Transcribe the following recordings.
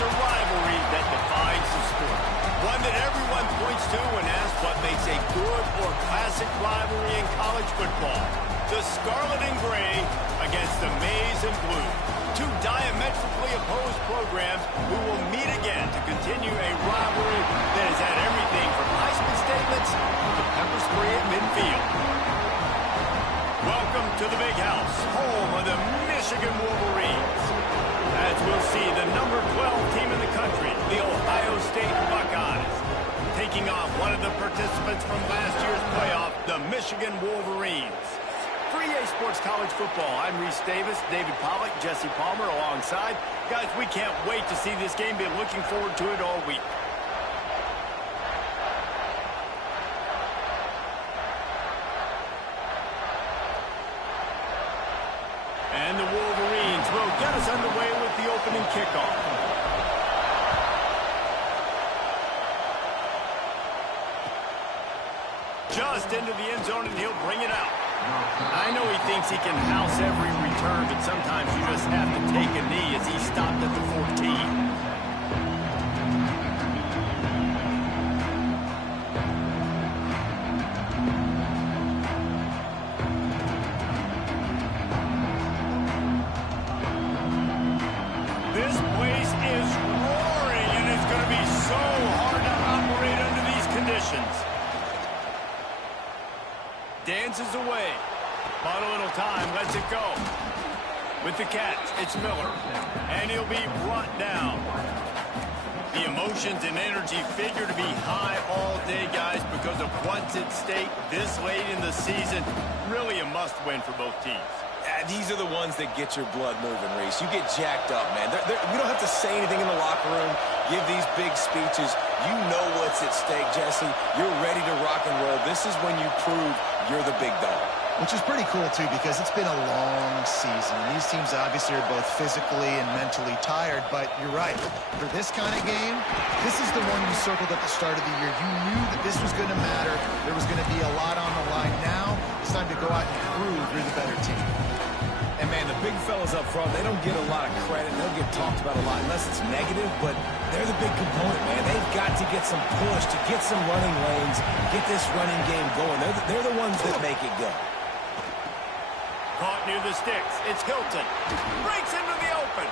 It's a rivalry that defines the sport. One that everyone points to when asked what makes a good or classic rivalry in college football. The Scarlet and Gray against the Maize and Blue. Two diametrically opposed programs who will meet again to continue a rivalry that has had everything from Heisman statements to pepper spray at midfield. Welcome to the Big House, home of the Michigan Wolverines. As we'll see, the number 12 team in the country, the Ohio State Buckeyes, taking on one of the participants from last year's playoff, the Michigan Wolverines. For EA Sports College Football, I'm Reese Davis, David Pollack, Jesse Palmer alongside. Guys, we can't wait to see this game. Been looking forward to it all week. And the Wolverines will get us underway with the opening kickoff. Just into the end zone, and he'll bring it out. I know he thinks he can house every return, but sometimes you just have to take a knee as he stopped at the 14. This place is roaring, and it's going to be so hard to operate under these conditions. Dances away. Bought a little time, lets it go. With the catch, it's Miller. And he'll be brought down. The emotions and energy figure to be high all day, guys, because of what's at stake this late in the season. Really a must-win for both teams. These are the ones that get your blood moving, Reese. You get jacked up, man. We don't have to say anything in the locker room, give these big speeches. You know what's at stake, Jesse. You're ready to rock and roll. This is when you prove you're the big dog. Which is pretty cool, too, because it's been a long season. These teams obviously are both physically and mentally tired, but you're right. For this kind of game, this is the one you circled at the start of the year. You knew that this was going to matter. There was going to be a lot on the line. Now it's time to go out and prove you're the better team. And, man, the big fellas up front, they don't get a lot of credit. They don't get talked about a lot unless it's negative, but they're the big component, man. They've got to get some push, to get some running lanes, get this running game going. They're the ones that make it go. Caught near the sticks. It's Hilton. Breaks into the open.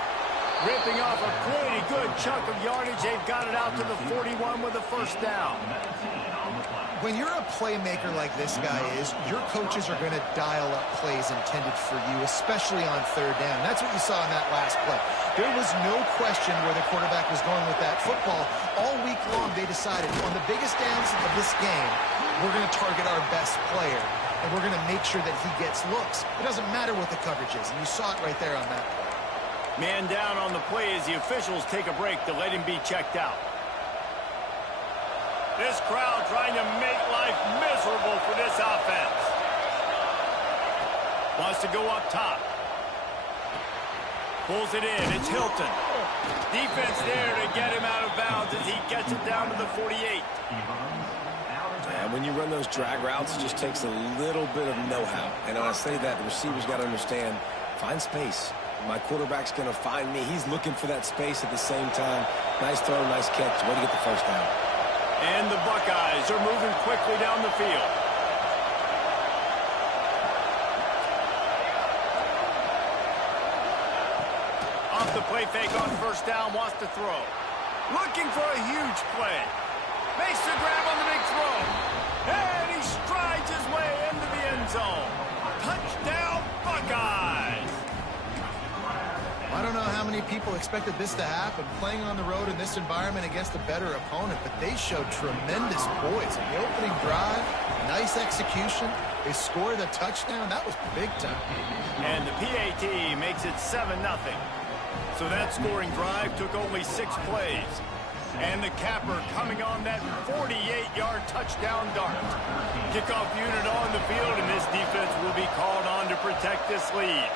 Ripping off a pretty good chunk of yardage. They've got it out to the 41 with a first down. When you're a playmaker like this guy is, your coaches are going to dial up plays intended for you, especially on third down. That's what you saw in that last play. There was no question where the quarterback was going with that football. All week long, they decided on the biggest downs of this game, we're going to target our best player, and we're going to make sure that he gets looks. It doesn't matter what the coverage is, and you saw it right there on that play. Man down on the play as the officials take a break to let him be checked out. This crowd trying to make life miserable for this offense. Wants to go up top. Pulls it in. It's Hilton. Defense there to get him out of bounds as he gets it down to the 48. And when you run those drag routes, it just takes a little bit of know-how. And when I say that, the receiver's got to understand, find space. My quarterback's going to find me. He's looking for that space at the same time. Nice throw, nice catch. Way to get the first down. And the Buckeyes are moving quickly down the field. Off the play fake on first down, wants to throw. Looking for a huge play. Makes the grab on the big throw. And he strides his way into the end zone. Touchdown, Buckeyes! I don't know how many people expected this to happen, playing on the road in this environment against a better opponent, but they showed tremendous poise. In the opening drive, nice execution. They scored a touchdown. That was big time. And the PAT makes it 7-0. So that scoring drive took only 6 plays. And the capper coming on that 48-yard touchdown dart. Kickoff unit on the field, and this defense will be called on to protect this lead.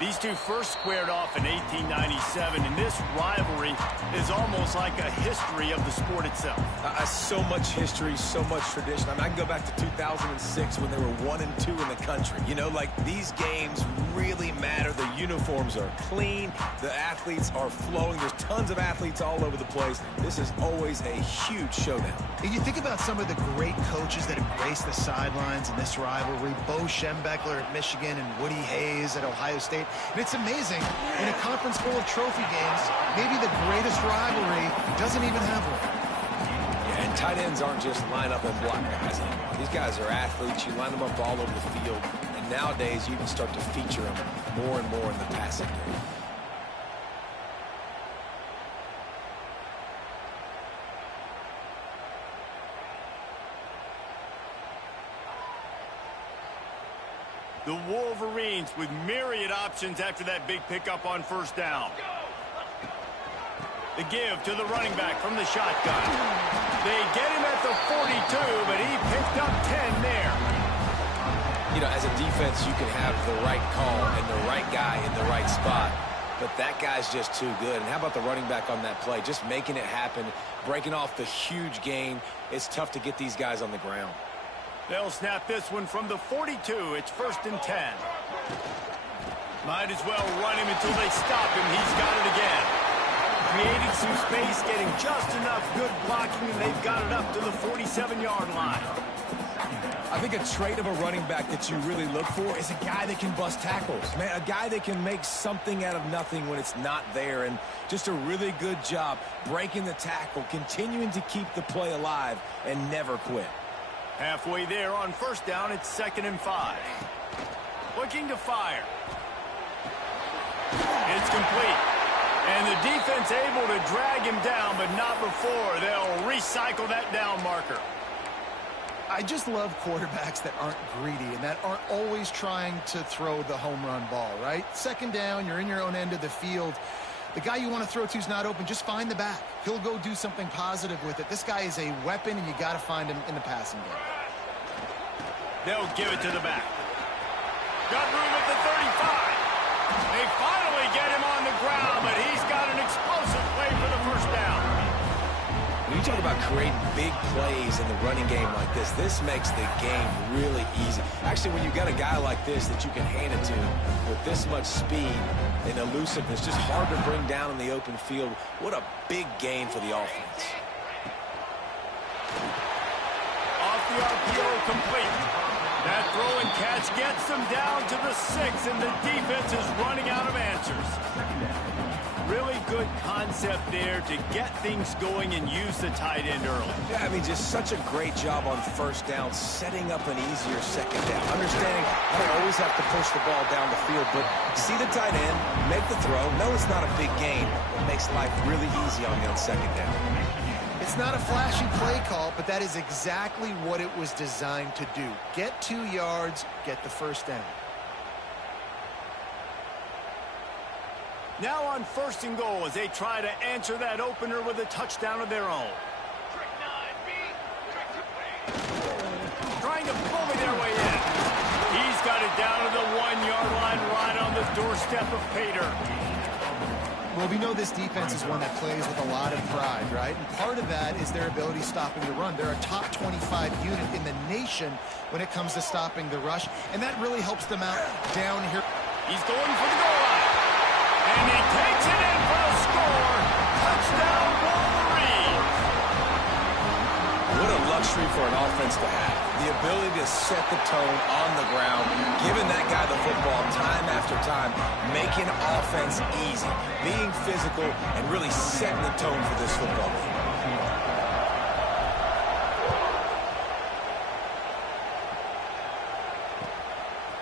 These two first squared off in 1897, and this rivalry is almost like a history of the sport itself. So much history, so much tradition. I mean, I can go back to 2006 when they were 1-2 in the country. You know, like, these games really matter. The uniforms are clean. The athletes are flowing. There's tons of athletes all over the place. This is always a huge showdown. And you think about some of the great coaches that have graced the sidelines in this rivalry. Bo Schembechler at Michigan and Woody Hayes at Ohio State. And it's amazing, in a conference full of trophy games, maybe the greatest rivalry doesn't even have one. Yeah, and tight ends aren't just line up and block guys anymore. These guys are athletes. You line them up all over the field. And nowadays, you can start to feature them more and more in the passing game. The Wolverines with myriad options after that big pickup on first down. The give to the running back from the shotgun. They get him at the 42, but he picked up 10 there. You know, as a defense, you can have the right call and the right guy in the right spot, but that guy's just too good. And how about the running back on that play? Just making it happen, breaking off the huge gain. It's tough to get these guys on the ground. They'll snap this one from the 42. It's 1st and 10. Might as well run him until they stop him. He's got it again. Creating some space, getting just enough good blocking, and they've got it up to the 47-yard line. I think a trait of a running back that you really look for is a guy that can bust tackles. Man, a guy that can make something out of nothing when it's not there, and just a really good job breaking the tackle, continuing to keep the play alive, and never quit. Halfway there on first down, it's 2nd and 5. Looking to fire. It's complete. And the defense able to drag him down, but not before. They'll recycle that down marker. I just love quarterbacks that aren't greedy and that aren't always trying to throw the home run ball, right? 2nd down, you're in your own end of the field. The guy you want to throw to is not open. Just find the back. He'll go do something positive with it. This guy is a weapon, and you got to find him in the passing game. They'll give it to the back. Got room at the 35. They finally get him on the ground, but he's got an explosive play for the first down. When you talk about creating big plays in the running game like this makes the game really easy. Actually, when you've got a guy like this that you can hand it to with this much speed and elusiveness, just hard to bring down in the open field, what a big gain for the offense. Off the RPO, complete. That throw and catch gets them down to the 6, and the defense is running out of answers. Really good concept there to get things going and use the tight end early. Yeah, I mean, just such a great job on first down, setting up an easier 2nd down. Understanding I don't always have to push the ball down the field, but see the tight end, make the throw. No, it's not a big gain. It makes life really easy on me on 2nd down. It's not a flashy play call, but that is exactly what it was designed to do. Get 2 yards, get the first down. Now on 1st and goal as they try to answer that opener with a touchdown of their own. Trying to bully their way in. He's got it down to the 1-yard line right on the doorstep of Pater. Well, we know this defense is one that plays with a lot of pride, right? And part of that is their ability stopping the run. They're a top 25 unit in the nation when it comes to stopping the rush, and that really helps them out down here. He's going for the goal line. And he takes it in for the score. Touchdown, Wolverines. What a luxury for an offense to have. The ability to set the tone on the ground, giving that guy the football time after time, making offense easy, being physical, and really setting the tone for this football game.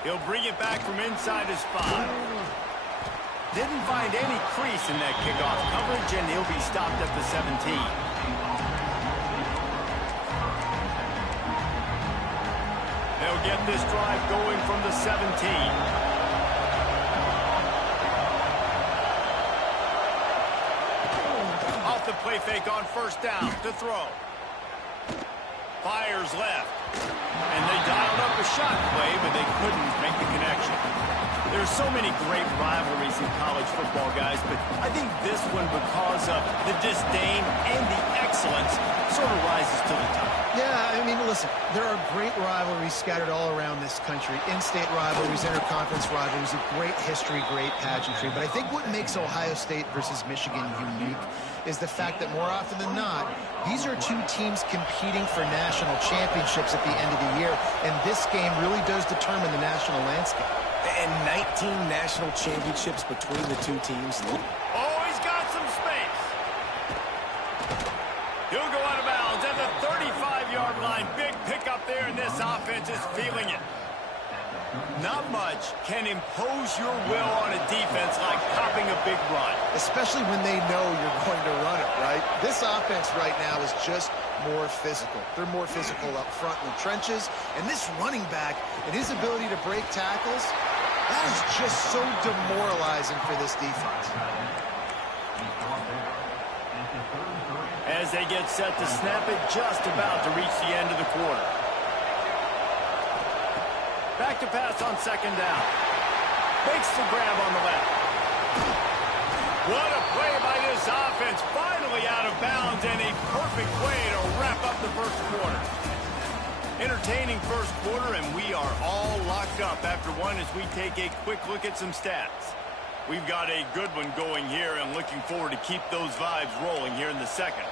He'll bring it back from inside his 5. Didn't find any crease in that kickoff coverage, and he'll be stopped at the 17. They'll get this drive going from the 17. Off the play fake on first down to throw. Fires left. And they dialed up a shot play, but they couldn't make the connection. There's so many great rivalries in college football, guys, but I think this one, because of the disdain and the excellence, sort of rises to the top. Yeah, I mean, listen, there are great rivalries scattered all around this country. In-state rivalries, interconference rivalries, a great history, great pageantry. But I think what makes Ohio State versus Michigan unique is the fact that more often than not, these are two teams competing for national championships at the end of the year. And this game really does determine the national landscape. And 19 national championships between the two teams. Oh, he's got some space. He'll go out of bounds at the 35-yard line. Big pickup there, and this offense is feeling it. Not much can impose your will on a defense like popping a big run. Especially when they know you're going to run it, right? This offense right now is just more physical. They're more physical up front in the trenches. And this running back and his ability to break tackles, that is just so demoralizing for this defense. As they get set to snap it, just about to reach the end of the quarter. Back to pass on second down. Makes the grab on the left. What a play by this offense. Finally out of bounds, and a perfect way to wrap up the first quarter. Entertaining first quarter, and we are all locked up after one as we take a quick look at some stats. We've got a good one going here, and looking forward to keep those vibes rolling here in the second.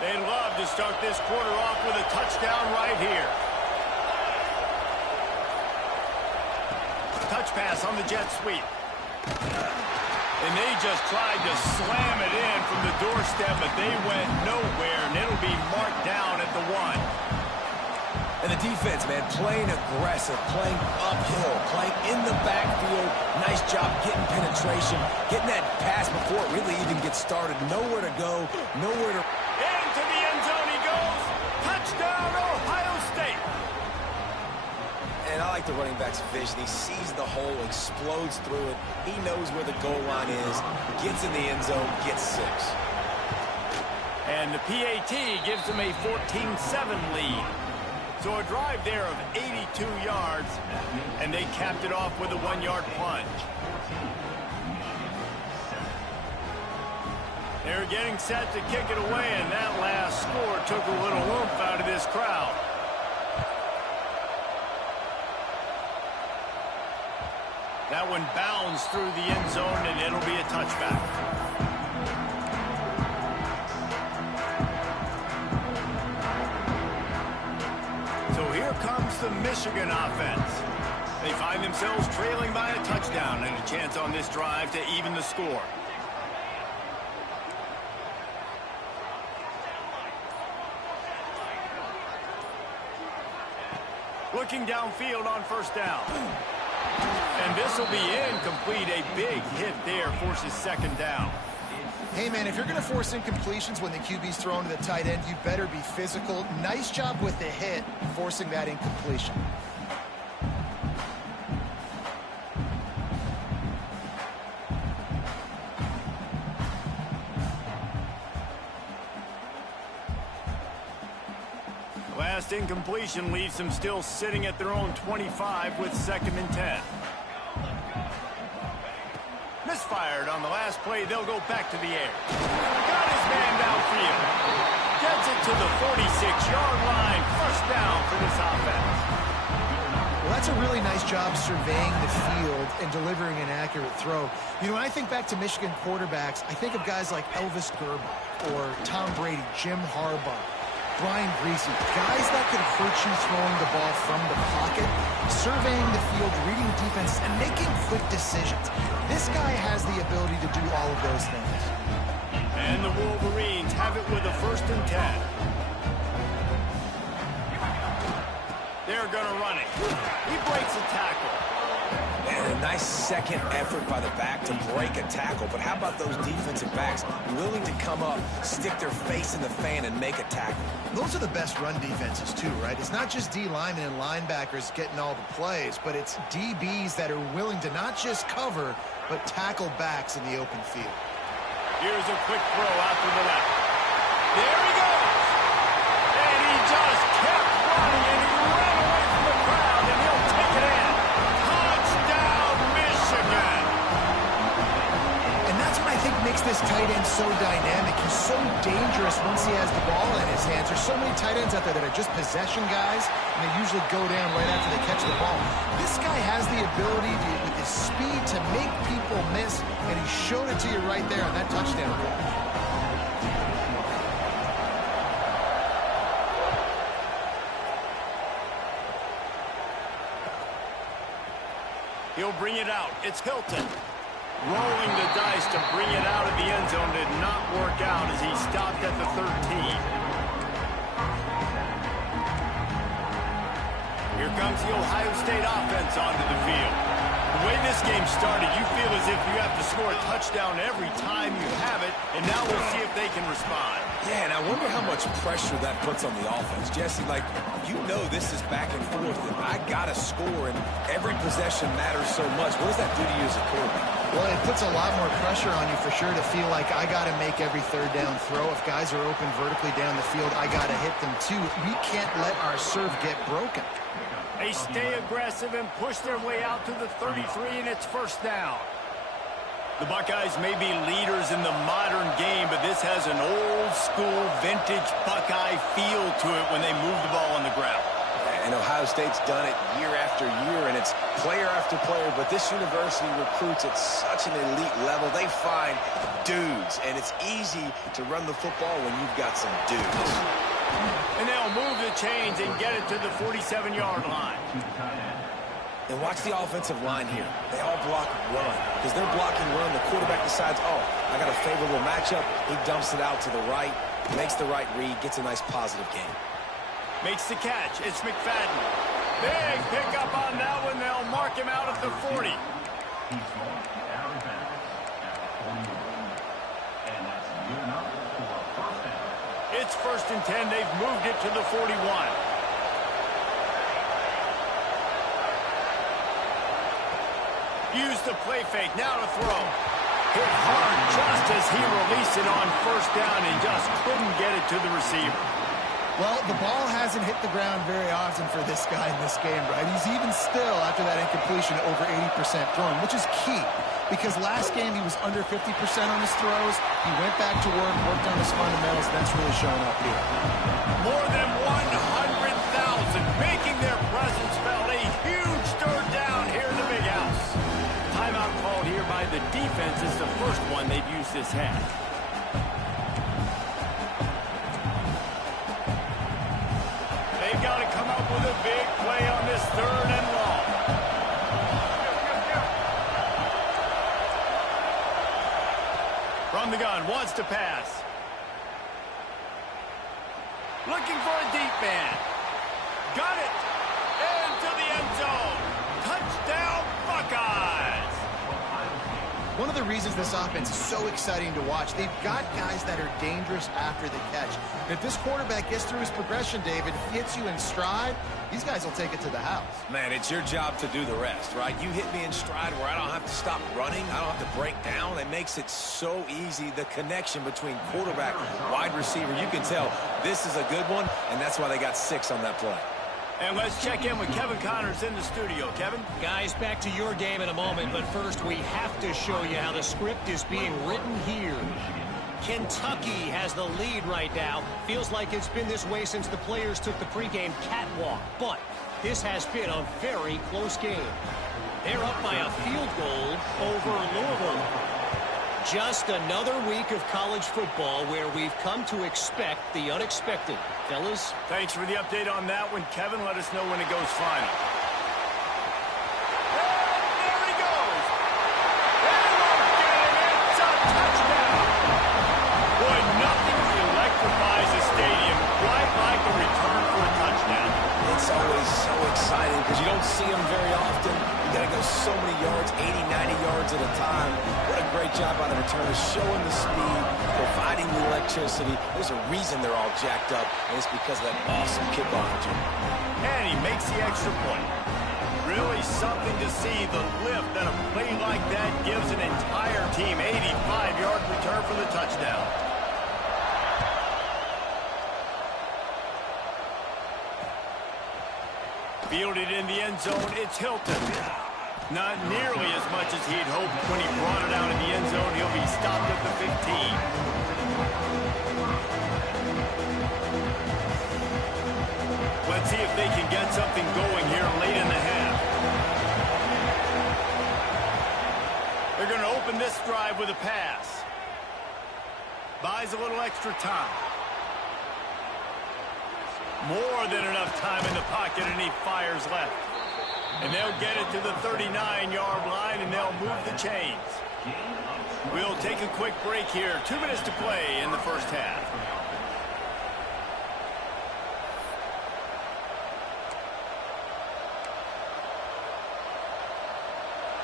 They'd love to start this quarter off with a touchdown right here. Touch pass on the jet sweep. And they just tried to slam it in from the doorstep, but they went nowhere, and it'll be marked down at the 1. And the defense, man, playing aggressive, playing uphill, playing in the backfield. Nice job getting penetration, getting that pass before it really even gets started. Nowhere to go, nowhere to... Into the end zone he goes. Touchdown, Ohio State. And I like the running back's vision. He sees the hole, explodes through it. He knows where the goal line is, gets in the end zone, gets 6. And the PAT gives them a 14-7 lead. So a drive there of 82 yards, and they capped it off with a 1-yard plunge. They're getting set to kick it away, and that last score took a little oomph out of this crowd. That one bounds through the end zone, and it'll be a touchback. So here comes the Michigan offense. They find themselves trailing by a touchdown and a chance on this drive to even the score. Looking downfield on first down. And this will be incomplete. A big hit there forces second down. Hey, man, if you're going to force incompletions when the QB's thrown to the tight end, you better be physical. Nice job with the hit, forcing that incompletion. Last incompletion leaves them still sitting at their own 25 with 2nd and 10. Misfired on the last play. They'll go back to the air. Got his man downfield. Gets it to the 46-yard line. First down for this offense. Well, that's a really nice job surveying the field and delivering an accurate throw. You know, when I think back to Michigan quarterbacks, I think of guys like Elvis Grbac or Tom Brady, Jim Harbaugh, Brian Greasy, guys that could hurt you throwing the ball from the pocket, surveying the field, reading defenses, and making quick decisions. This guy has the ability to do all of those things. And the Wolverines have it with a 1st and 10. They're going to run it. He breaks a tackle. And And a nice second effort by the back to break a tackle. But how about those defensive backs willing to come up, stick their face in the fan, and make a tackle? Those are the best run defenses, too, right? It's not just D linemen and linebackers getting all the plays, but it's DBs that are willing to not just cover, but tackle backs in the open field. Here's a quick throw out to the left. There he goes! And he just kept running, and he ran away from the crowd, and he'll take it in. Touchdown, Michigan! And that's what I think makes this tight end so dynamic. He's so dangerous once he has the ball in his hands. There's so many tight ends out there that are just possession guys, and they usually go down right after they catch the ball. This guy has the ability to, with his speed, to make people miss, and he showed it to you right there on that touchdown catch. He'll bring it out. It's Hilton. Rolling the dice to bring it out of the end zone did not work out as he stopped at the 13. Here comes the Ohio State offense onto the field. The way this game started, you feel as if you have to score a touchdown every time you have it, and now we'll see if they can respond. Yeah, and I wonder how much pressure that puts on the offense. Jesse, like, you know this is back and forth, and I got to score, and every possession matters so much. What does that do to you as a quarterback? Well, it puts a lot more pressure on you for sure to feel like I got to make every third down throw. If guys are open vertically down the field, I got to hit them too. We can't let our serve get broken. They stay aggressive and push their way out to the 33, and it's first down. The Buckeyes may be leaders in the modern game, but this has an old-school, vintage Buckeye feel to it when they move the ball on the ground. And Ohio State's done it year after year, and it's player after player, but this university recruits at such an elite level. They find dudes, and it's easy to run the football when you've got some dudes. And they'll move the chains and get it to the 47-yard line. And watch the offensive line here. They all block run. Because they're blocking run, the quarterback decides, oh, I got a favorable matchup. He dumps it out to the right, makes the right read, gets a nice positive game. Makes the catch. It's McFadden. Big pickup on that one. They'll mark him out at the 40. It's first and 10. They've moved it to the 41. Use the play fake. Now to throw. Hit hard just as he released it on first down and just couldn't get it to the receiver. Well, the ball hasn't hit the ground very often for this guy in this game, right? He's even still, after that incompletion, over 80% throwing, which is key. Because last game, he was under 50% on his throws. He went back to work, worked on his fundamentals, and that's really showing up here. More than 100,000 making their presence felt. A huge third down here in the big house. Timeout called here by the defense is the first one they've used this half. They've got to come up with a big play on this third and long. From the gun, wants to pass. Looking for a deep man. Got it. Into the end zone. Touchdown, Buckeyes. One of the reasons this offense is so exciting to watch, they've got guys that are dangerous after the catch. And if this quarterback gets through his progression, David, hits you in stride, these guys will take it to the house. Man, it's your job to do the rest, right? You hit me in stride where I don't have to stop running. I don't have to break down. It makes it so easy, the connection between quarterback, wide receiver. You can tell this is a good one, and that's why they got 6 on that play. And let's check in with Kevin Connors in the studio. Kevin? Guys, back to your game in a moment, but first we have to show you how the script is being written here. Kentucky has the lead right now. Feels like it's been this way since the players took the pregame catwalk, but this has been a very close game. They're up by a field goal over Louisville. Just another week of college football where we've come to expect the unexpected. Fellas? Thanks for the update on that one, Kevin. Let us know when it goes final. And there he goes. And we're getting it. It's a touchdown. Boy, nothing electrifies a stadium quite like a return for a touchdown. It's always so exciting because you don't see them very often. You got to go so many yards, 80, 90 yards at a time. What a great job by the returners, showing the speed, providing the electricity. There's a reason they're all jacked up, and it's because of that awesome kickoff return. And he makes the extra point. Really something to see, the lift that a play like that gives an entire team. 85-yard return for the touchdown. Fielded in the end zone, it's Hilton. Not nearly as much as he'd hoped when he brought it out in the end zone. He'll be stopped at the 15. Let's see if they can get something going here late in the half. They're going to open this drive with a pass. Buys a little extra time. More than enough time in the pocket, and he fires left. And they'll get it to the 39-yard line, and they'll move the chains. We'll take a quick break here. 2 minutes to play in the first half.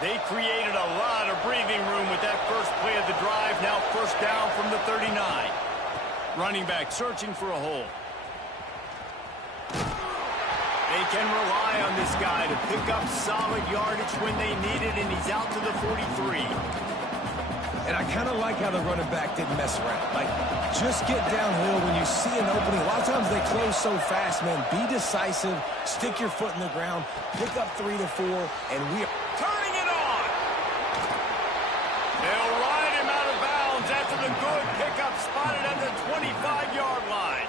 They created a lot of breathing room with that first play of the drive. Now first down from the 39. Running back searching for a hole. They can rely on this guy to pick up solid yardage when they need it, and he's out to the 43. And I kind of like how the running back didn't mess around. Like, just get downhill when you see an opening. A lot of times they close so fast, man. Be decisive, stick your foot in the ground, pick up 3 to 4, and we are turning it on. They'll ride him out of bounds after the good pickup spotted at the 25-yard line.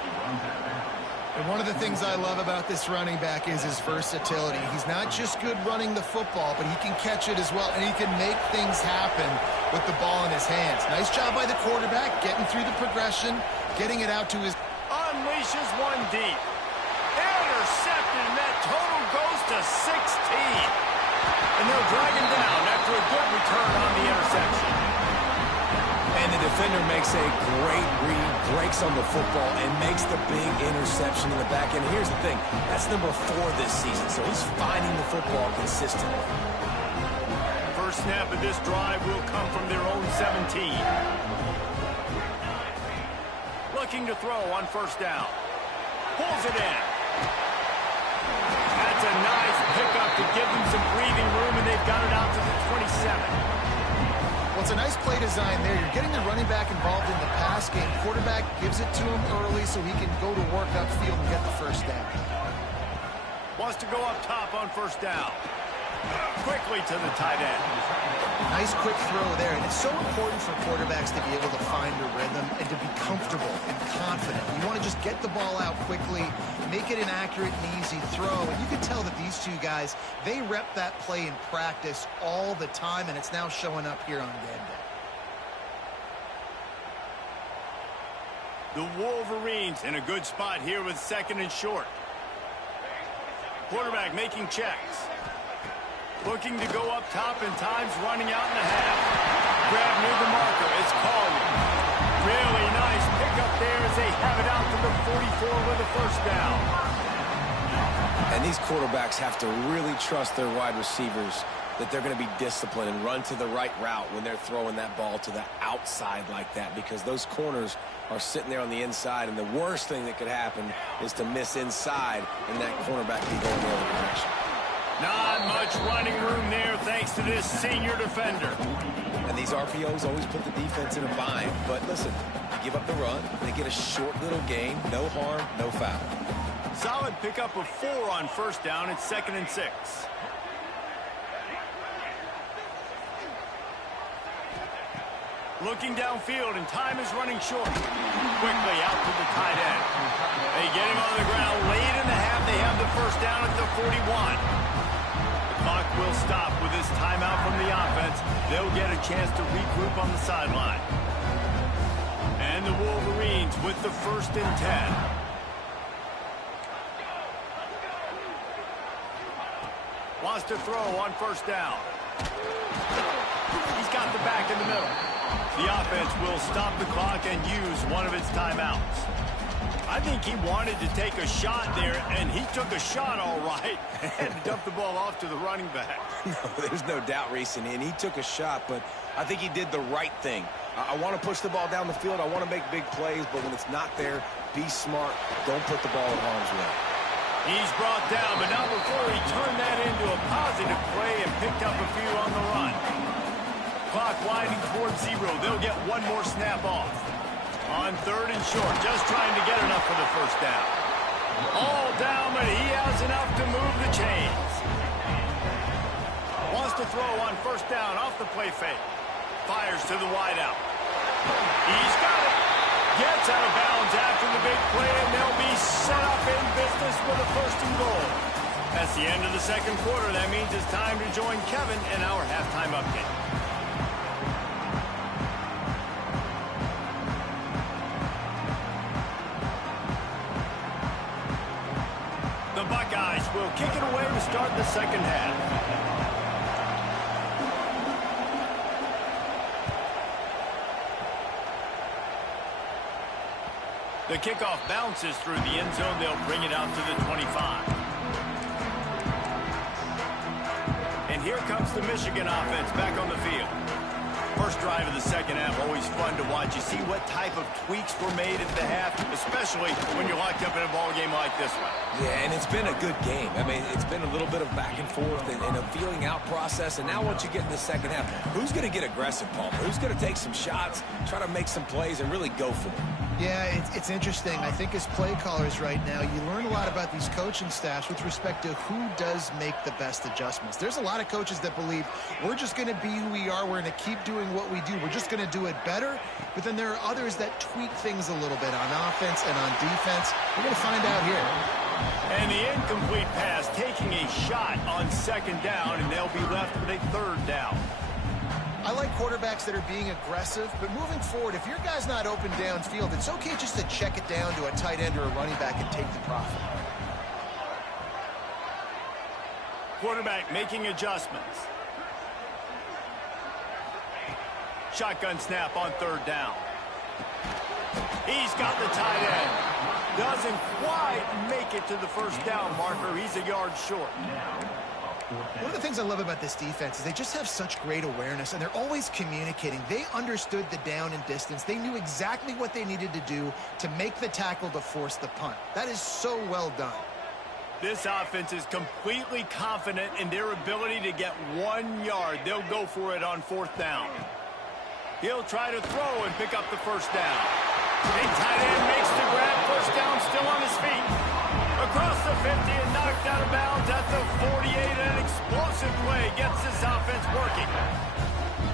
And one of the things I love about this running back is his versatility. He's not just good running the football, but he can catch it as well, and he can make things happen with the ball in his hands. Nice job by the quarterback, getting through the progression, getting it out to his... Unleashes one deep. Intercepted, and that total goes to 16. And they'll drag him down after a good return on the interception. And the defender makes a great read, breaks on the football, and makes the big interception in the back end. Here's the thing, that's number 4 this season, so he's finding the football consistently. First snap of this drive will come from their own 17. Looking to throw on first down. Pulls it in. That's a nice pickup to give them some breathing room, and they've got it out to the 27. Well, it's a nice play design there. You're getting the running back involved in the pass game. Quarterback gives it to him early so he can go to work upfield and get the first down. Wants to go up top on first down. Quickly to the tight end. Nice quick throw there. And it's so important for quarterbacks to be able to find a rhythm and to be comfortable and confident. You want to just get the ball out quickly, make it an accurate and easy throw. And you can tell that these two guys, they rep that play in practice all the time, and it's now showing up here on game day. The Wolverines in a good spot here with second and short. Quarterback making checks. Looking to go up top, and time's running out in the half. Grab near the marker. It's Collier. Really nice pickup there as they have it out to the 44 with a first down. And these quarterbacks have to really trust their wide receivers that they're going to be disciplined and run to the right route when they're throwing that ball to the outside like that, because those corners are sitting there on the inside, and the worst thing that could happen is to miss inside and that cornerback be going the other direction. Not much running room there thanks to this senior defender. And these RPOs always put the defense in a bind. But listen, you give up the run, they get a short little gain, no harm, no foul. Solid pickup of 4 on first down. It's 2nd and 6. Looking downfield, and time is running short. Quickly out to the tight end. They get him on the ground late in the half. They have the first down at the 41. Clock will stop with this timeout from the offense. They'll get a chance to regroup on the sideline. And the Wolverines with the 1st and 10. Wants to throw on first down. He's got the back in the middle. The offense will stop the clock and use one of its timeouts. I think he wanted to take a shot there, and he took a shot all right and dumped the ball off to the running back. No, there's no doubt, Reese, and he took a shot, but I think he did the right thing. I want to push the ball down the field. I want to make big plays, but when it's not there, be smart. Don't put the ball in harm's way. He's brought down, but not before he turned that into a positive play and picked up a few on the run. Clock winding towards 0. They'll get one more snap off. On 3rd and short, just trying to get enough for the first down. All down, but he has enough to move the chains. Wants to throw on 1st down off the play fake. Fires to the wideout. He's got it. Gets out of bounds after the big play, and they'll be set up in business with a 1st and goal. That's the end of the 2nd quarter. That means it's time to join Kevin in our halftime update. The Buckeyes will kick it away to start the 2nd half. The kickoff bounces through the end zone. They'll bring it out to the 25. And here comes the Michigan offense back on the field. First drive of the 2nd half, always fun to watch. You see what type of tweaks were made at the half, especially when you're locked up in a ball game like this one. Yeah, and it's been a good game. I mean, it's been a little bit of back and forth and a feeling out process. And now once you get in the 2nd half, who's going to get aggressive, Palmer? Who's going to take some shots, try to make some plays, and really go for it? Yeah, it's interesting. I think as play callers right now, you learn a lot about these coaching staffs with respect to who does make the best adjustments. There's a lot of coaches that believe we're just going to be who we are. We're going to keep doing what we do. We're just going to do it better. But then there are others that tweak things a little bit on offense and on defense. We're going to find out here. And the incomplete pass taking a shot on 2nd down, and they'll be left with a 3rd down. I like quarterbacks that are being aggressive, but moving forward, if your guy's not open downfield, it's okay just to check it down to a tight end or a running back and take the profit. Quarterback making adjustments. Shotgun snap on 3rd down. He's got the tight end. Doesn't quite make it to the 1st down marker. He's a yard short. One of the things I love about this defense is they just have such great awareness, and they're always communicating. They understood the down and distance. They knew exactly what they needed to do to make the tackle to force the punt. That is so well done. This offense is completely confident in their ability to get 1 yard. They'll go for it on 4th down. He'll try to throw and pick up the 1st down. Big tight end makes the grab. 1st down, still on his feet. Across the 50 and knocked out of bounds at the 48. An explosive play gets this offense working.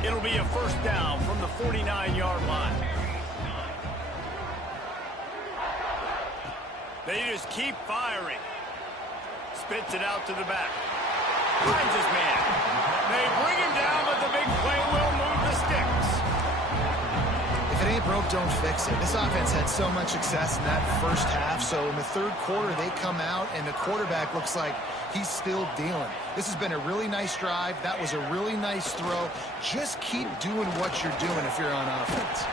It'll be a 1st down from the 49-yard line. They just keep firing. Spits it out to the back. Finds his man. They bring him down, but the big play will move the sticks. If it ain't broke, don't fix it. This offense had so much success in that 1st half, so in the 3rd quarter, they come out, and the quarterback looks like he's still dealing. This has been a really nice drive. That was a really nice throw. Just keep doing what you're doing if you're on offense.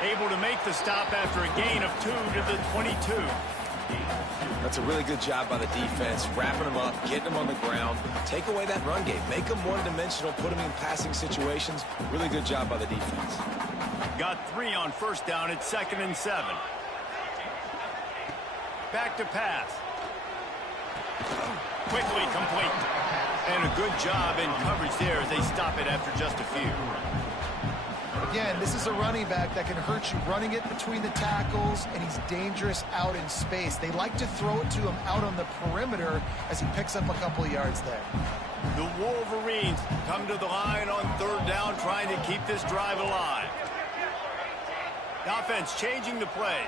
Able to make the stop after a gain of 2 to the 22. That's a really good job by the defense, wrapping them up, getting them on the ground. Take away that run game. Make them one-dimensional, put them in passing situations. Really good job by the defense. Got 3 on 1st down at 2nd and 7. Back to pass. Quickly complete. And a good job in coverage there as they stop it after just a few. Again, this is a running back that can hurt you running it between the tackles, and he's dangerous out in space. They like to throw it to him out on the perimeter as he picks up a couple of yards there. The Wolverines come to the line on 3rd down, trying to keep this drive alive. The offense changing the play.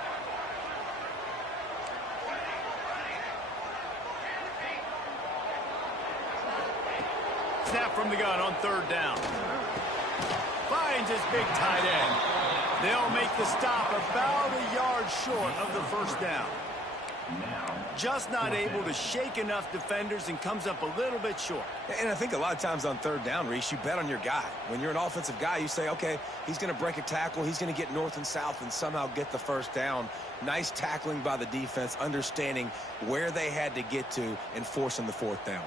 Snap from the gun on 3rd down. Finds his big tight end. They'll make the stop about a yard short of the 1st down. Just not able to shake enough defenders and comes up a little bit short. And I think a lot of times on third down, Reese, you bet on your guy. When you're an offensive guy, you say, okay, he's going to break a tackle, he's going to get north and south and somehow get the first down. Nice tackling by the defense, understanding where they had to get to and forcing the fourth down.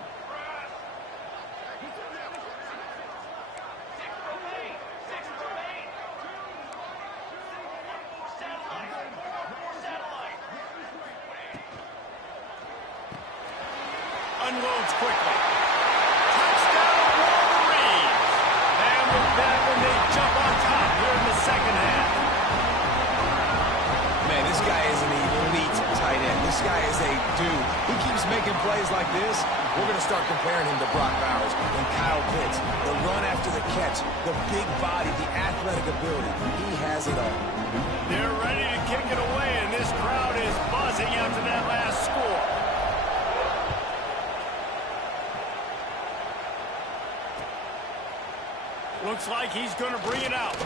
Unloads quickly. Touchdown, Wolverines! And with that one, they jump on top here in the second half. Man, this guy is an elite tight end. This guy is a dude. He keeps making plays like this. We're going to start comparing him to Brock Bowers and Kyle Pitts. The run after the catch, the big body, the athletic ability. He has it all. They're ready to kick it away, and this crowd is buzzing after that last score. Looks like he's going to bring it out.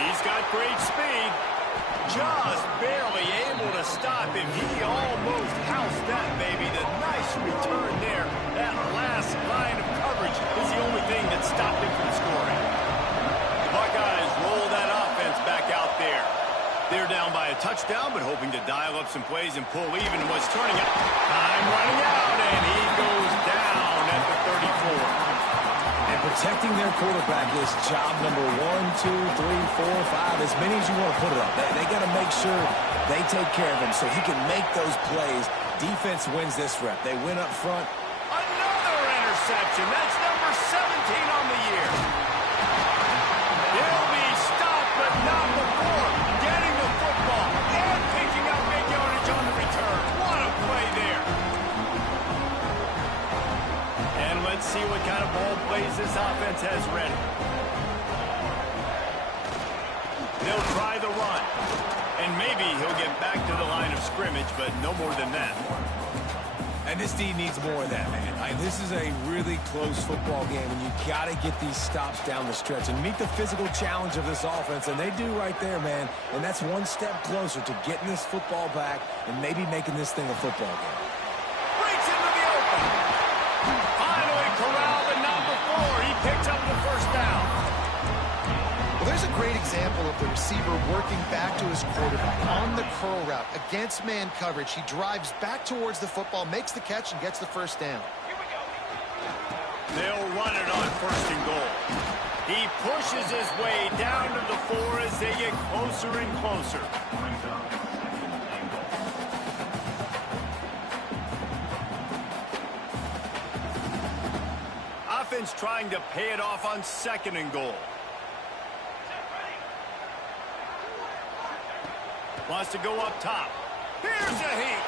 He's got great speed. Just barely able to stop him. He almost housed that baby. The nice return there. That last line of coverage is the only thing that stopped him from scoring. The Buckeyes roll that offense back out there. They're down by a touchdown, but hoping to dial up some plays and pull even what's turning out. Time running out, and he goes down at the 34. Protecting their quarterback is job number 1, 2, 3, 4, 5, as many as you want to put it up. They got to make sure they take care of him so he can make those plays. Defense wins this rep. They win up front. Another interception. That's number 17 on the year. He'll be stopped, but not before getting the football and picking up big yardage on the return. What a play there. And let's see what kind of ball plays this offense has ready. They'll try the run. And maybe he'll get back to the line of scrimmage, but no more than that. And this D needs more of that, man. This is a really close football game, and you got to get these stops down the stretch and meet the physical challenge of this offense, and they do right there, man. And that's one step closer to getting this football back and maybe making this thing a football game. Breaks into the open. Finally corralled, but not before. He picks up the first down. Well, there's a great example of the receiver working back to his quarterback on the curl route against man coverage. He drives back towards the football, makes the catch, and gets the first down. They'll run it on first and goal. He pushes his way down to the 4 as they get closer and closer. Offense trying to pay it off on second and goal. Wants to go up top. Here's a heat.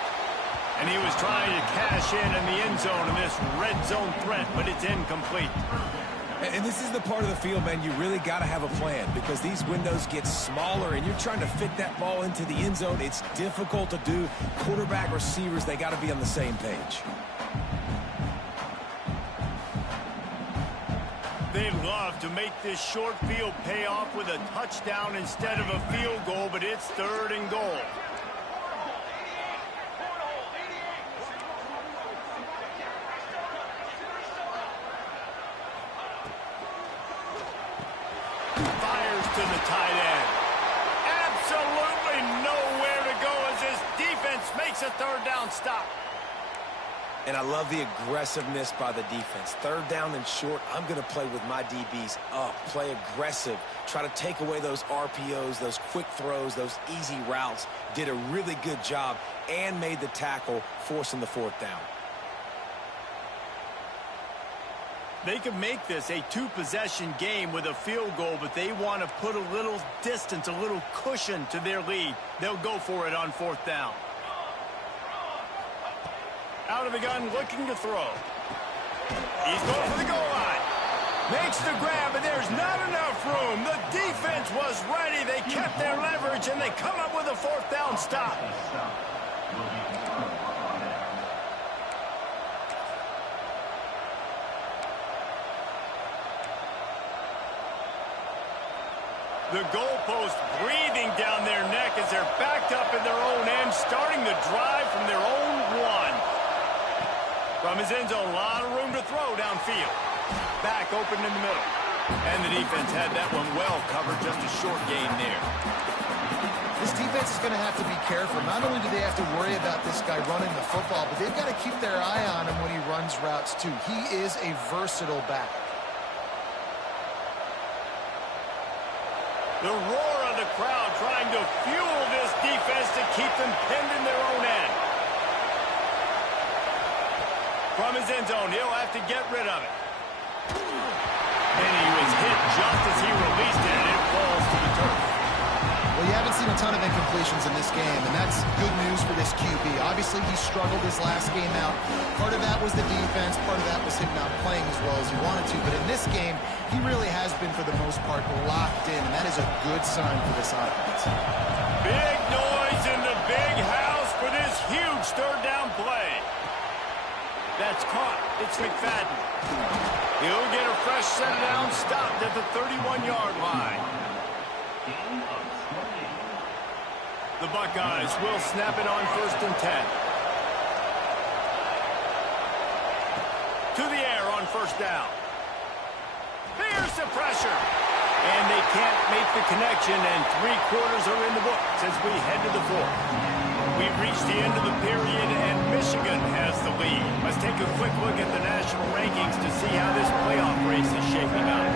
And he was trying to cash in the end zone in this red zone threat, but it's incomplete. And this is the part of the field, man, you really got to have a plan because these windows get smaller and you're trying to fit that ball into the end zone. It's difficult to do. Quarterback, receivers, they got to be on the same page. They'd love to make this short field pay off with a touchdown instead of a field goal, but it's third and goal. Fires to the tight end. Absolutely nowhere to go as this defense makes a third down stop. And I love the aggressiveness by the defense. Third down and short, I'm going to play with my DBs up, play aggressive, try to take away those RPOs, those quick throws, those easy routes. Did a really good job and made the tackle, forcing the fourth down. They could make this a two-possession game with a field goal, but they want to put a little distance, a little cushion to their lead. They'll go for it on fourth down. Out of the gun, looking to throw. He's going for the goal line. Makes the grab, but there's not enough room. The defense was ready. They kept their leverage, and they come up with a fourth down stop. The goalpost breathing down their neck as they're backed up in their own end, starting the drive from their own one. From his end zone, a lot of room to throw downfield. Back open in the middle. And the defense had that one well covered, just a short gain there. This defense is going to have to be careful. Not only do they have to worry about this guy running the football, but they've got to keep their eye on him when he runs routes too. He is a versatile back. The roar of the crowd trying to fuel this defense to keep them pinned in their own end. From his end zone, he'll have to get rid of it. And he was hit just as he released it, and it falls to the turf. Well, you haven't seen a ton of incompletions in this game, and that's good news for this QB. Obviously, he struggled his last game out. Part of that was the defense. Part of that was him not playing as well as he wanted to. But in this game, he really has been, for the most part, locked in, and that is a good sign for this offense. Big noise in the big house for this huge third down play. That's caught. It's McFadden. He'll get a fresh set down, stopped at the 31-yard line. The Buckeyes will snap it on 1st and 10. To the air on 1st down. There's the pressure. And they can't make the connection, and 3 quarters are in the books as we head to the 4th. We've reached the end of the period, and Michigan has the lead. Let's take a quick look at the national rankings to see how this playoff race is shaping up.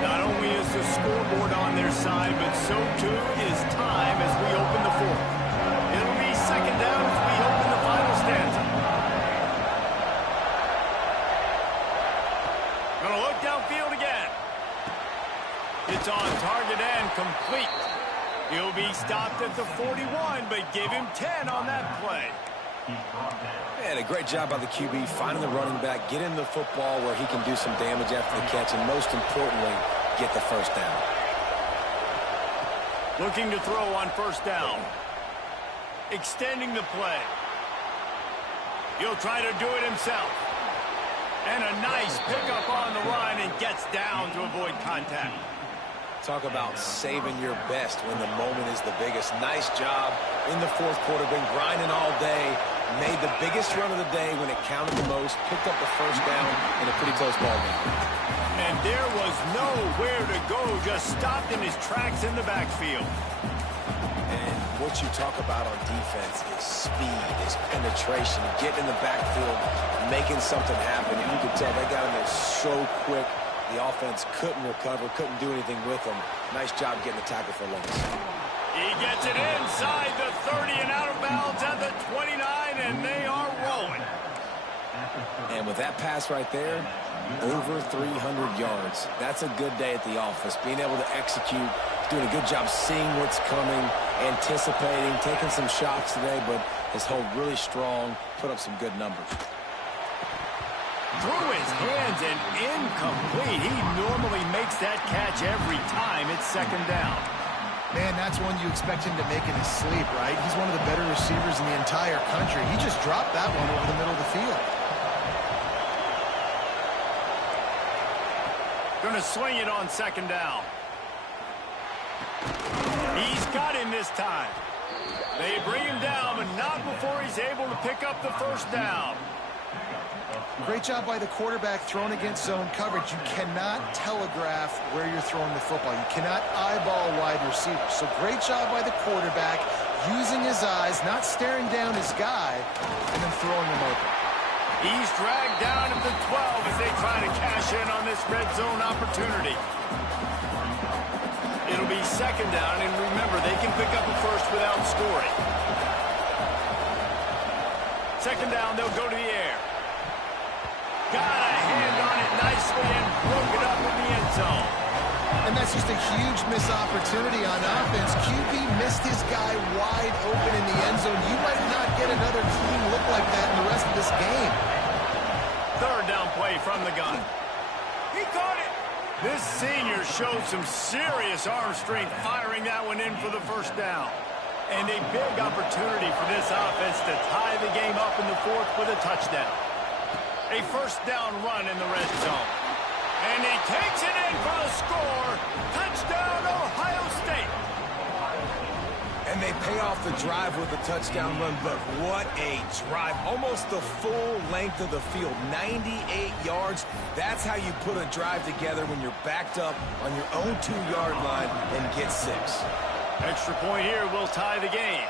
Not only is the scoreboard on their side, but so too is time as we open the 4th. It'll be 2nd down as we open the final stanza. Gonna look downfield again. It's on target and complete. He'll be stopped at the 41, but give him 10 on that play. And a great job by the QB, finding the running back, getting the football where he can do some damage after the catch, and most importantly, get the 1st down. Looking to throw on 1st down. Extending the play. He'll try to do it himself. And a nice pickup on the run, and gets down to avoid contact. Talk about saving your best when the moment is the biggest. Nice job in the 4th quarter. Been grinding all day. Made the biggest run of the day when it counted the most. Picked up the 1st down in a pretty close ball game. And there was nowhere to go. Just stopped in his tracks in the backfield. And what you talk about on defense is speed, is penetration, getting in the backfield, making something happen. And you could tell they got in there so quick. The offense couldn't recover, couldn't do anything with them. Nice job getting the tackle for loss. He gets it inside the 30 and out of bounds at the 29, and they are rolling. And with that pass right there, over 300 yards. That's a good day at the office. Being able to execute, doing a good job seeing what's coming, anticipating, taking some shots today, but has held really strong, put up some good numbers. Through his hands and incomplete. He normally makes that catch every time. It's 2nd down. Man, that's one you expect him to make in his sleep, right? He's one of the better receivers in the entire country. He just dropped that one over the middle of the field. Going to swing it on 2nd down. He's got him this time. They bring him down, but not before he's able to pick up the 1st down. Great job by the quarterback thrown against zone coverage. You cannot telegraph where you're throwing the football. You cannot eyeball a wide receiver. So great job by the quarterback using his eyes, not staring down his guy, and then throwing him open. He's dragged down at the 12 as they try to cash in on this red zone opportunity. It'll be 2nd down, and remember, they can pick up a 1st without scoring. 2nd down, they'll go to the air. Got a hand on it nicely and broke it up in the end zone. And that's just a huge missed opportunity on offense. QB missed his guy wide open in the end zone. You might not get another clean look like that in the rest of this game. 3rd down play from the gun. He caught it. This senior showed some serious arm strength firing that one in for the 1st down. And a big opportunity for this offense to tie the game up in the 4th with a touchdown. A 1st down run in the red zone. And he takes it in for the score. Touchdown, Ohio State. And they pay off the drive with a touchdown run, but what a drive. Almost the full length of the field, 98 yards. That's how you put a drive together when you're backed up on your own 2-yard line and get 6. Extra point here will tie the game.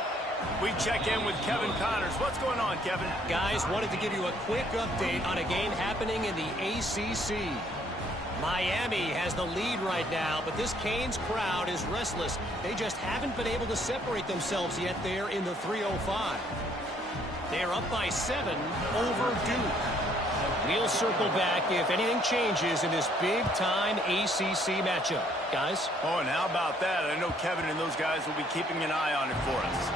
We check in with Kevin Connors. What's going on, Kevin? Guys, wanted to give you a quick update on a game happening in the ACC. Miami has the lead right now, but this Canes crowd is restless. They just haven't been able to separate themselves yet there in the 305. They're up by 7 over Duke. We'll circle back if anything changes in this big-time ACC matchup. Guys? Oh, and how about that? I know Kevin and those guys will be keeping an eye on it for us.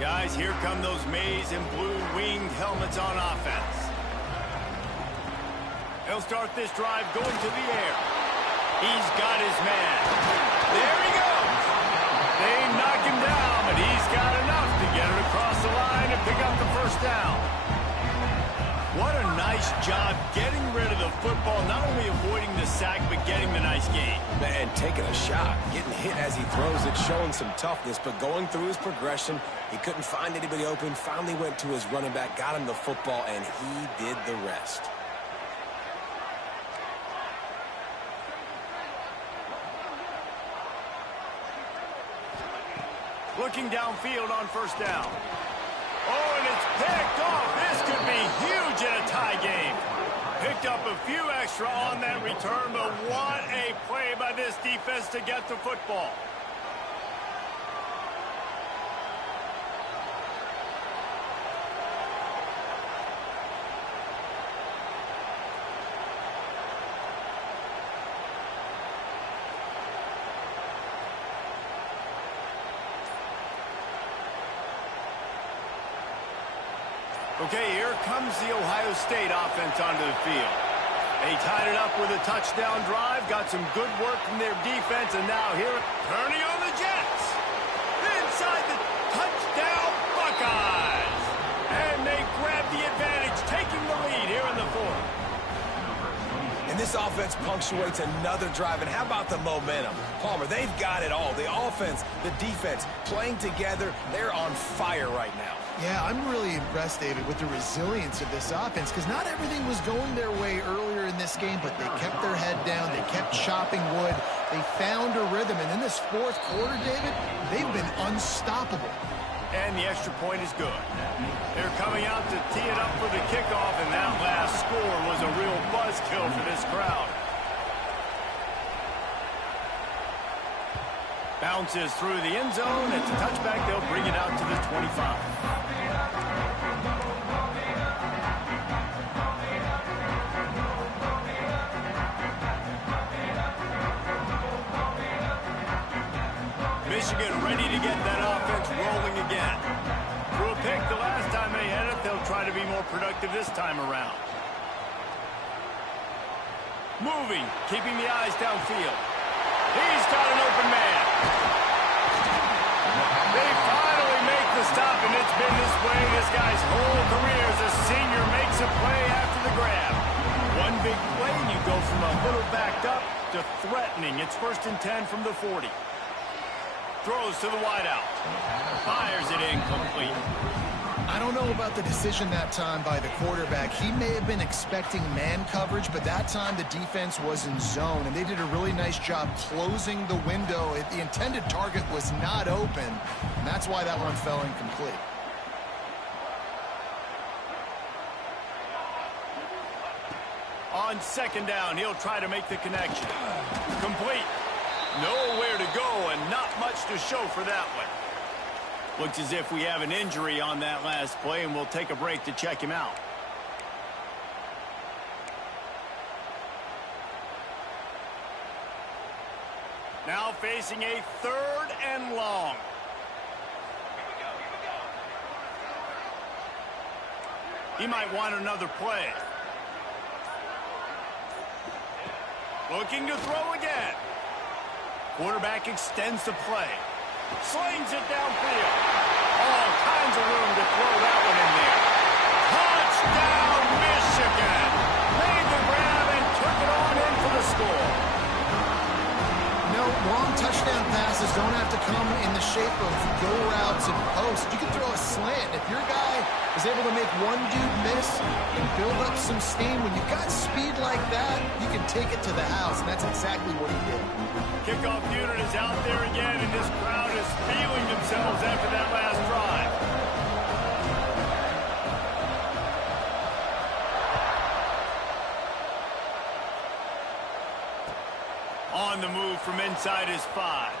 Guys, here come those maize and blue winged helmets on offense. He'll start this drive going to the air. He's got his man. There he goes. They knock him down, but he's got enough to get it across the line and pick up the first down. What a nice job getting rid of the football, not only avoiding the sack, but getting the nice gain. And taking a shot, getting hit as he throws it, showing some toughness, but going through his progression, he couldn't find anybody open, finally went to his running back, got him the football, and he did the rest. Looking downfield on first down. Oh, and it's picked off. This could be huge in a tie game. Picked up a few extra on that return, but what a play by this defense to get the football. Okay, here comes the Ohio State offense onto the field. They tied it up with a touchdown drive, got some good work from their defense, and now here, turning on the Jets. Inside the touchdown Buckeyes. And they grab the advantage, taking the lead here in the fourth. And this offense punctuates another drive. And how about the momentum? Palmer, they've got it all. The offense, the defense, playing together. They're on fire right now. Yeah, I'm really impressed, David, with the resilience of this offense, because not everything was going their way earlier in this game, but they kept their head down. They kept chopping wood. They found a rhythm. And in this fourth quarter, David, they've been unstoppable. And the extra point is good. They're coming out to tee it up for the kickoff, and that last score was a real buzzkill for this crowd. Bounces through the end zone. It's a touchback. They'll bring it out to the 25. Michigan ready to get that offense rolling again. Threw a pick the last time they had it. They'll try to be more productive this time around. Moving, keeping the eyes downfield. He's got an open man. They finally make the stop, and it's been this way this guy's whole career as a senior makes a play after the grab. One big play, and you go from a little backed up to threatening. It's 1st and 10 from the 40. Throws to the wideout. Fires it incomplete. I don't know about the decision that time by the quarterback. He may have been expecting man coverage, but that time the defense was in zone, and they did a really nice job closing the window. The intended target was not open, and that's why that one fell incomplete. On 2nd down, he'll try to make the connection. Complete. Nowhere to go, and not much to show for that one. Looks as if we have an injury on that last play, and we'll take a break to check him out. Now facing a 3rd and long. He might want another play. Looking to throw again. Quarterback extends the play. Slings it downfield. All kinds of room to throw that one in there. Touchdown, Michigan! Made the grab and took it on in for the score. No, long touchdown passes don't have to come in the shape of go routes and posts. You can throw a slant. If your guy is able to make one dude miss and build up some steam, when you've got speed like that, you can take it to the house, and that's exactly what he did. Kickoff unit is out there again, and this crowd is feeling themselves after that last drive. On the move from inside his 5.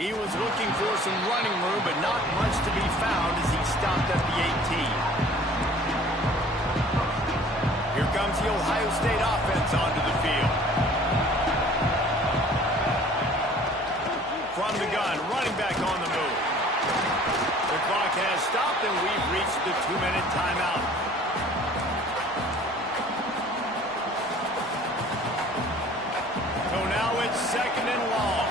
He was looking for some running room, but not much to be found as he stopped at the 18. Here comes the Ohio State offense onto the field. From the gun, running back on the move. The clock has stopped, and we've reached the 2-minute timeout. So now it's 2nd and long.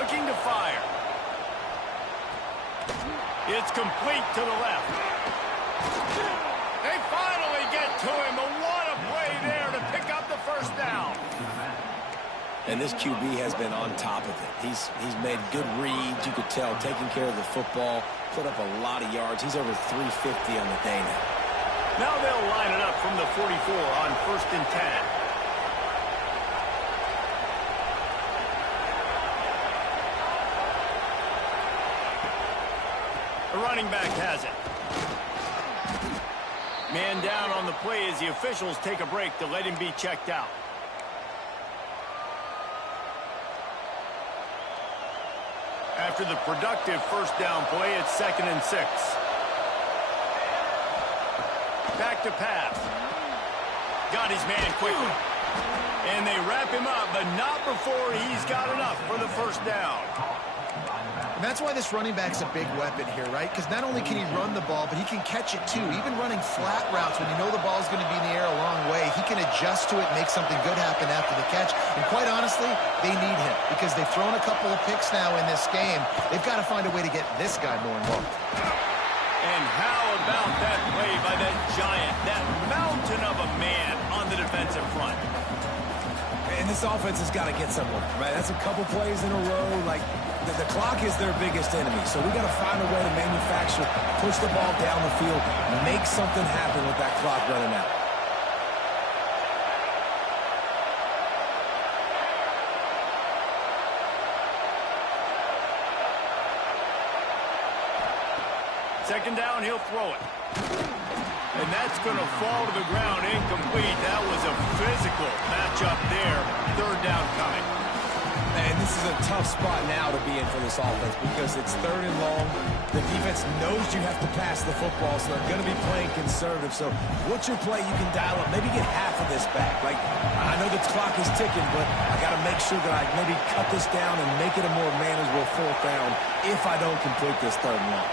Looking to fire. It's complete to the left. They finally get to him, but what a play there to pick up the first down. And this QB has been on top of it. He's made good reads, you could tell, taking care of the football, put up a lot of yards. He's over 350 on the day now. Now they'll line it up from the 44 on 1st and 10. The running back has it. Man down on the play as the officials take a break to let him be checked out. After the productive first down play, it's 2nd and 6. Back to pass. Got his man quickly. And they wrap him up, but not before he's got enough for the first down. And that's why this running back's a big weapon here, right? Because not only can he run the ball, but he can catch it too. Even running flat routes when you know the ball's going to be in the air a long way, he can adjust to it, make something good happen after the catch. And quite honestly, they need him because they've thrown a couple of picks now in this game. They've got to find a way to get this guy more involved. And how about that play by that giant, that mountain of a man on the defensive front? And this offense has got to get somewhere, right? That's a couple plays in a row. Like, the clock is their biggest enemy. So we got to find a way to manufacture, push the ball down the field, make something happen with that clock running out. Second down, he'll throw it. And that's going to fall to the ground incomplete. That was a physical matchup there. Third down coming. And this is a tough spot now to be in for this offense because it's 3rd and long. The defense knows you have to pass the football, so they're going to be playing conservative. So what's your play you can dial up? Maybe get half of this back. Like, I know the clock is ticking, but I got to make sure that I maybe cut this down and make it a more manageable 4th down if I don't complete this 3rd and long.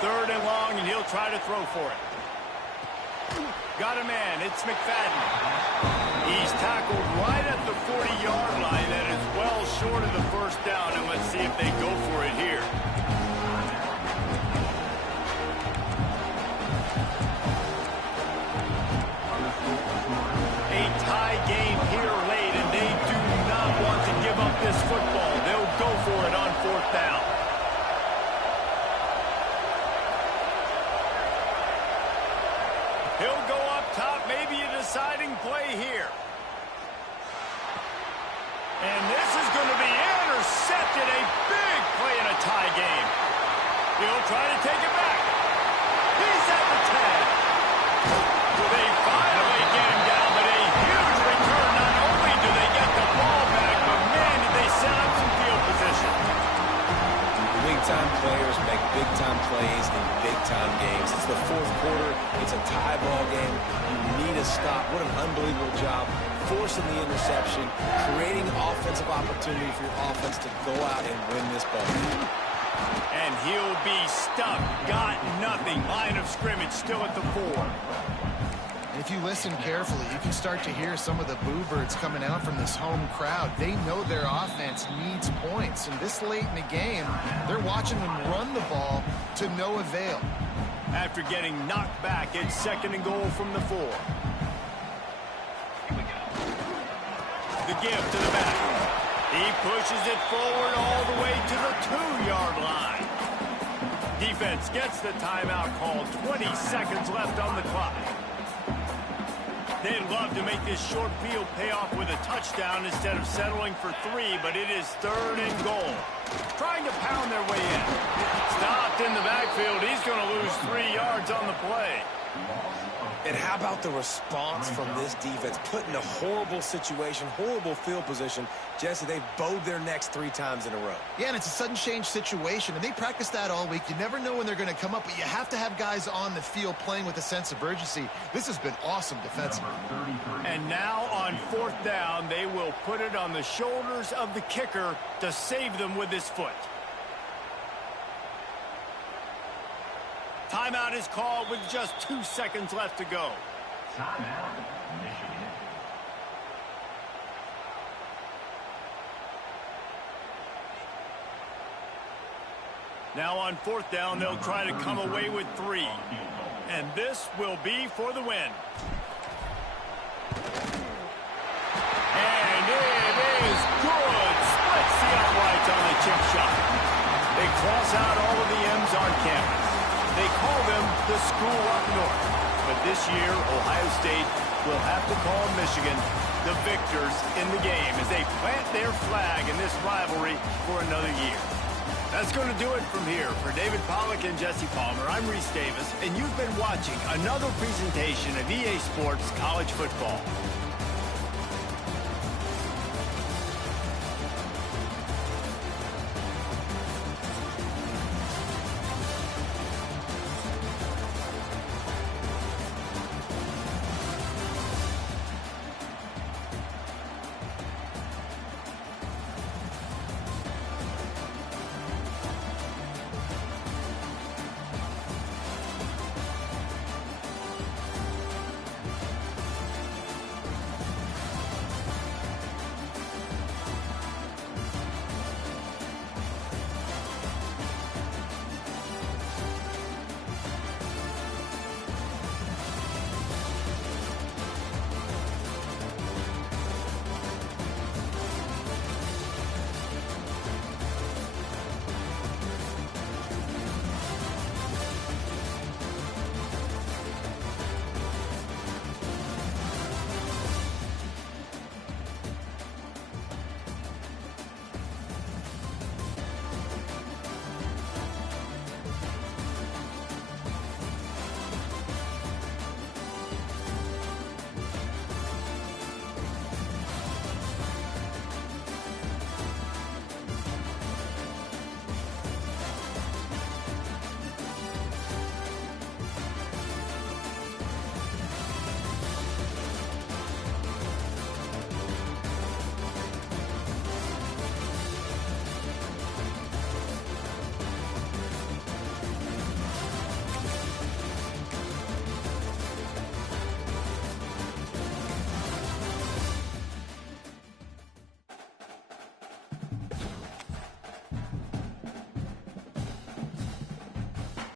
Third and long, and he'll try to throw for it. Got a man. It's McFadden. He's tackled right at the 40-yard line. That is well short of the first down, and let's see if they go for it here. A tie game here late, and they do not want to give up this football. They'll go for it on 4th down. He'll go up top, maybe a deciding play here. And this is going to be intercepted, a big play in a tie game. He'll try to take it back. He's at the 10. They finally get him down, but a huge return. Not only do they get the ball back, but man, did they set up some field position. Big-time players make big-time plays in big-time games. It's the 4th quarter. It's a tie ball game. You need a stop. What an unbelievable job forcing the interception, creating offensive opportunity for your offense to go out and win this ball game. And And he'll be stuck. Got nothing. Line of scrimmage still at the 4. If you listen carefully, you can start to hear some of the boo birds coming out from this home crowd. They know their offense needs points, and this late in the game, they're watching them run the ball to no avail. After getting knocked back, it's 2nd and goal from the 4. The give to the back. He pushes it forward all the way to the 2-yard line. Defense gets the timeout called. 20 seconds left on the clock. They'd love to make this short field pay off with a touchdown instead of settling for 3, but it is 3rd and goal. Trying to pound their way in. Stopped in the backfield. He's going to lose 3 yards on the play. And how about the response from this defense? Put in a horrible situation, horrible field position. Jesse, they've bowed their necks 3 times in a row. Yeah, and it's a sudden change situation, and they practice that all week. You never know when they're going to come up, but you have to have guys on the field playing with a sense of urgency. This has been awesome defensively. And now on 4th down, they will put it on the shoulders of the kicker to save them with his foot. Timeout is called with just 2 seconds left to go. Timeout, Michigan. Now on 4th down, they'll try to come away with 3. And this will be for the win. And it is good. Splits the uprights on the chip shot. They cross out all of the M's on campus. They call them the school up north. But this year, Ohio State will have to call Michigan the victors in the game as they plant their flag in this rivalry for another year. That's going to do it from here. For David Pollack and Jesse Palmer, I'm Reese Davis, and you've been watching another presentation of EA Sports College Football.